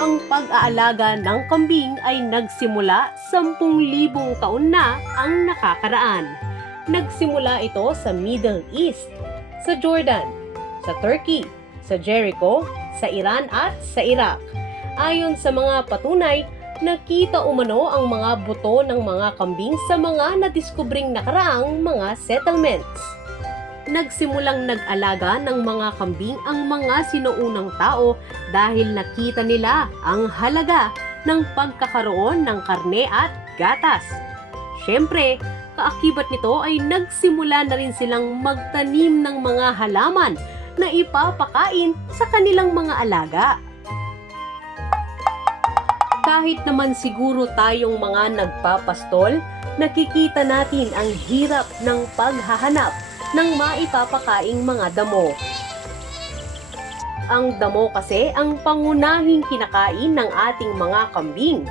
Ang pag-aalaga ng kambing ay nagsimula 10,000 taon na ang nakakaraan. Nagsimula ito sa Middle East, sa Jordan, sa Turkey, sa Jericho, sa Iran at sa Iraq. Ayon sa mga patunay, nakita umano ang mga buto ng mga kambing sa mga nadiskubring nakaraang mga settlements. Nagsimulang nag-alaga ng mga kambing ang mga sinuunang tao dahil nakita nila ang halaga ng pagkakaroon ng karne at gatas. Siyempre, kaakibat nito ay nagsimula na rin silang magtanim ng mga halaman na ipapakain sa kanilang mga alaga. Kahit naman siguro tayong mga nagpapastol, nakikita natin ang hirap ng paghahanap ng maipapakaing mga damo. Ang damo kasi ang pangunahing kinakain ng ating mga kambing.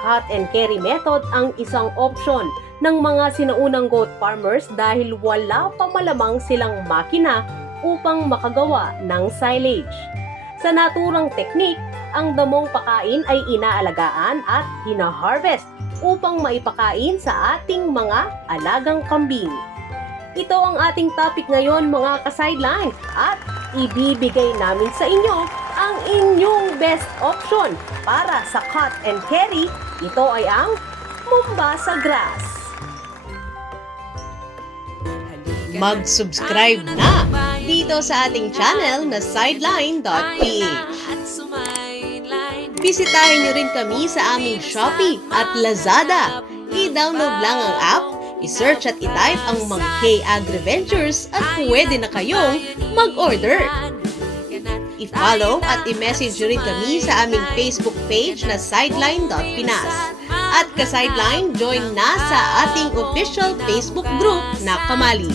Cut and carry method ang isang option ng mga sinaunang goat farmers dahil wala pa malamang silang makina upang makagawa ng silage. Sa naturang teknik, ang damong pakain ay inaalagaan at hina-harvest upang maipakain sa ating mga alagang kambing. Ito ang ating topic ngayon mga ka-sideline at ibibigay namin sa inyo ang inyong best option para sa cut and carry. Ito ay ang Mombasa Grass. Mag-subscribe na dito sa ating channel na sideline.ph. Bisitahin niyo rin kami sa aming Shopee at Lazada. I-download lang ang app, i-search at i-type ang mga K-Agriventures at pwede na kayong mag-order. I-follow at i-message nyo rin kami sa aming Facebook page na sideline.pinas. At ka-sideline, join na sa ating official Facebook group na Kamali.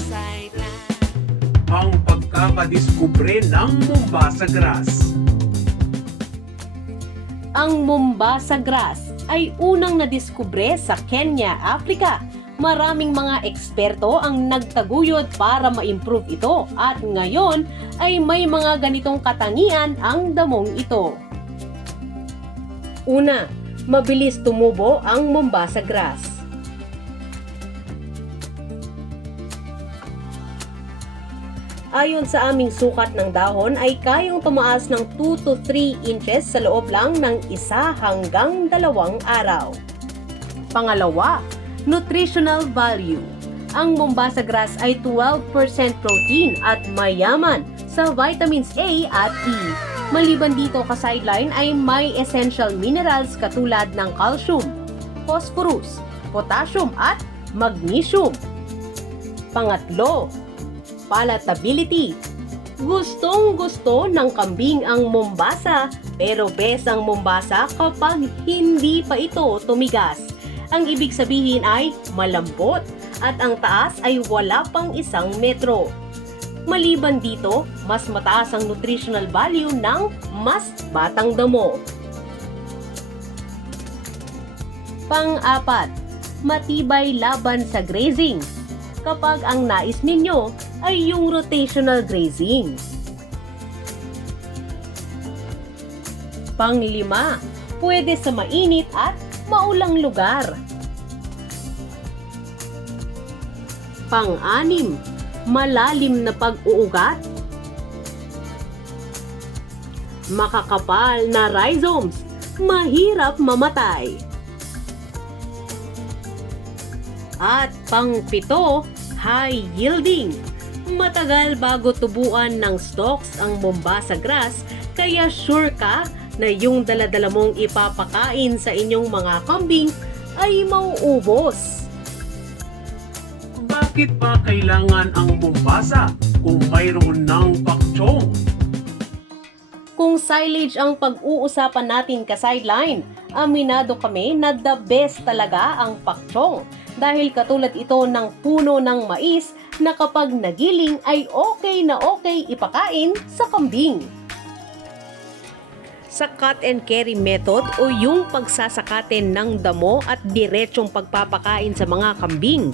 ang pagkakadiskubre ng Mombasa Grass. Ang Mombasa grass ay unang nadiskubre sa Kenya, Africa. Maraming mga eksperto ang nagtaguyod para ma-improve ito at ngayon ay may mga ganitong katangian ang damong ito. Una, mabilis tumubo ang Mombasa grass. Ayon sa aming sukat ng dahon ay kayang tumaas ng 2 to 3 inches sa loob lang ng isa hanggang dalawang araw. Pangalawa, nutritional value. Ang Mombasa grass ay 12% protein at mayaman sa vitamins A at E. Maliban dito ka-sideline ay may essential minerals katulad ng calcium, phosphorus, potassium at magnesium. Pangatlo, palatability. Gustong gusto ng kambing ang Mombasa pero bes ang Mombasa kapag hindi pa ito tumigas. Ang ibig sabihin ay malambot at ang taas ay wala pang isang metro. Maliban dito, mas mataas ang nutritional value ng mas batang damo. Pang-apat, matibay laban sa grazing. Kapag ang nais ninyo ay yung rotational grazing. Panglima, pwede sa mainit at maulang lugar. Pang-anim, malalim na pag-uugat. Makakapal na rhizomes, mahirap mamatay. At pang-pito, high yielding. Matagal bago tubuan ng stalks ang Mombasa grass, kaya sure ka na yung daladala mong ipapakain sa inyong mga kambing ay mauubos. Bakit pa kailangan ang Mombasa kung mayroon ng bakchong? Kung silage ang pag-uusapan natin ka-sideline, aminado kami na the best talaga ang pakchong dahil katulad ito ng puno ng mais na kapag nagiling ay okay na okay ipakain sa kambing. Sa cut and carry method o yung pagsasakatin ng damo at diretsong pagpapakain sa mga kambing,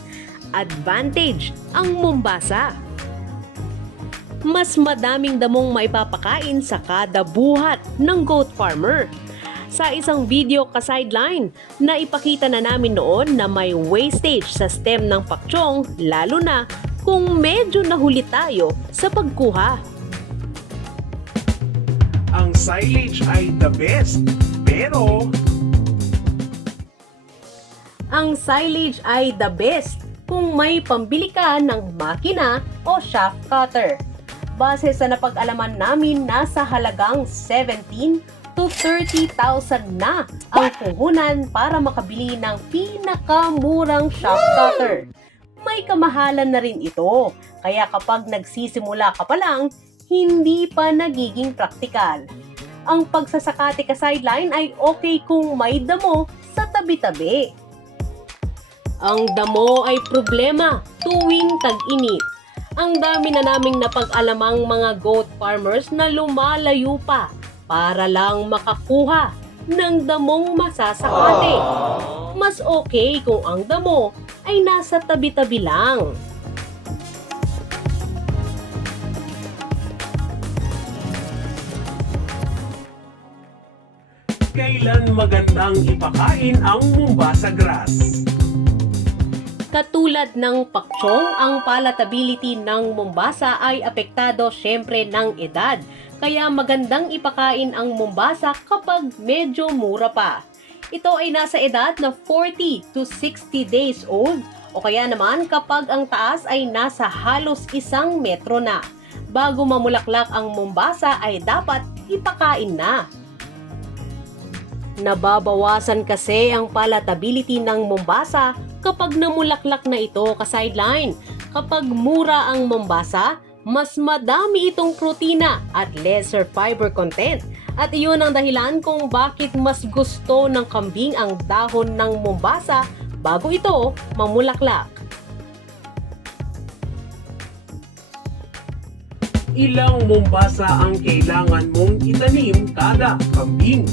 advantage ang Mombasa. mas madaming damong maipapakain sa kada buhat ng goat farmer. Sa isang video ka-sideline, na ipakita na namin noon na may wastage sa stem ng pakchong lalo na kung medyo nahuli tayo sa pagkuha. Ang silage ay the best. Pero, Ang silage ay the best kung may pambili ka ng makina o shaft cutter. Base sa napag-alaman namin, nasa halagang 17 to 30,000 na ang puhunan para makabili ng pinakamurang shaft cutter. May kamahalan na rin ito, kaya kapag nagsisimula ka pa lang, hindi pa nagiging praktikal. Ang pagsasakate ka sideline ay okay kung may damo sa tabi-tabi. Ang damo ay problema tuwing tag-init. Ang dami na naming napag-alamang mga goat farmers na lumalayo pa para lang makakuha ng damong masasakate. Mas okay kung ang damo ay nasa tabi-tabi lang. Kailan magandang ipakain ang Mombasa grass? Katulad ng pakchong, ang palatability ng Mombasa ay apektado syempre ng edad. Kaya magandang ipakain ang Mombasa kapag medyo mura pa. Ito ay nasa edad na 40 to 60 days old o kaya naman kapag ang taas ay nasa halos isang metro na. Bago mamulaklak ang Mombasa ay dapat ipakain na. Nababawasan kasi ang palatability ng Mombasa kapag namulaklak na ito ka-sideline. Kapag mura ang Mombasa, mas madami itong protina at lesser fiber content. At iyon ang dahilan kung bakit mas gusto ng kambing ang dahon ng Mombasa bago ito mamulaklak. Ilang Mombasa ang kailangan mong itanim kada kambing?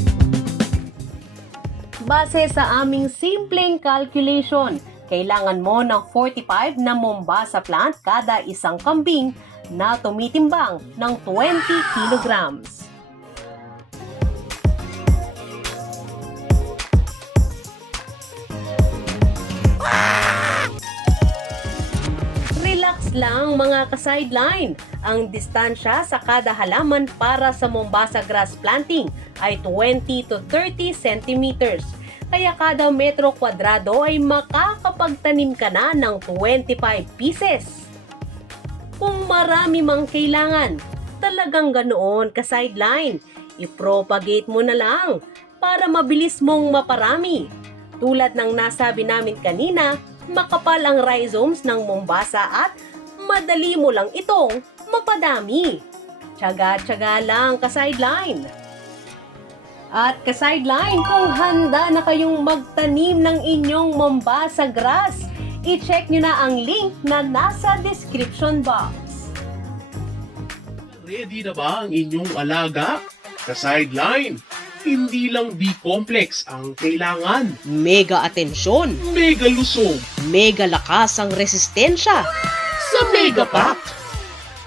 Base sa aming simpleng calculation, kailangan mo ng 45 na Mombasa plant kada isang kambing na tumitimbang ng 20 kilograms. Relax lang mga ka-sideline. Ang distansya sa kada halaman para sa Mombasa grass planting ay 20 to 30 centimeters. Kaya kada metro kwadrado ay makakapagtanim ka na ng 25 pieces. Kung marami mang kailangan, talagang ganoon ka-sideline. I-propagate mo na lang para mabilis mong maparami. Tulad ng nasabi namin kanina, makapal ang rhizomes ng Mombasa at madali mo lang itong mapadami. Tsaga-tsaga lang ka-sideline. At ka-sideline, kung handa na kayong magtanim ng inyong Mombasa grass, i-check nyo na ang link na nasa description box. Ready na ba ang inyong alaga? Sa sideline, hindi lang B-complex ang kailangan. Mega atensyon, Mega lusog mega lakas ang resistensya. sa Mega Pack.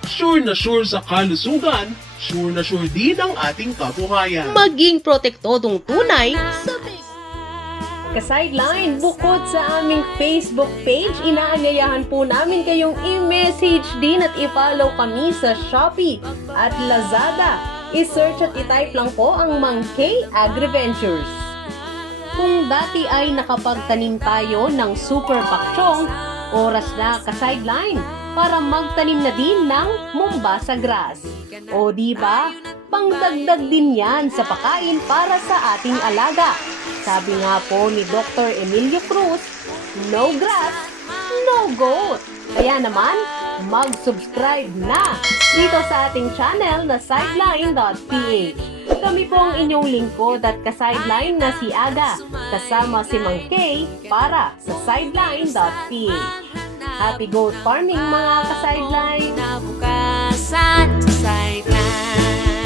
Sure na sure sa kalusugan, sure na sure din ang ating kabuhayan. maging protektodong tunay sa Ka-sideline, bukod sa aming Facebook page, inaanyayahan po namin kayong i-message din at i-follow kami sa Shopee at Lazada. I-search at i-type lang po ang Mang K Agriventures. Kung dati ay nakapagtanim tayo ng super bakchong, oras na ka-sideline para magtanim na din ng Mombasa grass. O di ba? Pangdagdag din yan sa pakain para sa ating alaga. Sabi nga po ni Dr. Emilio Cruz, no grass, no goat. Kaya naman, mag-subscribe na dito sa ating channel na sideline.ph. Kami po ang inyong lingkod at ka-sideline na si Aga, kasama si Mang Kay para sa sideline.ph. Happy goat farming mga ka-sideline! Kinabukasan sa sideline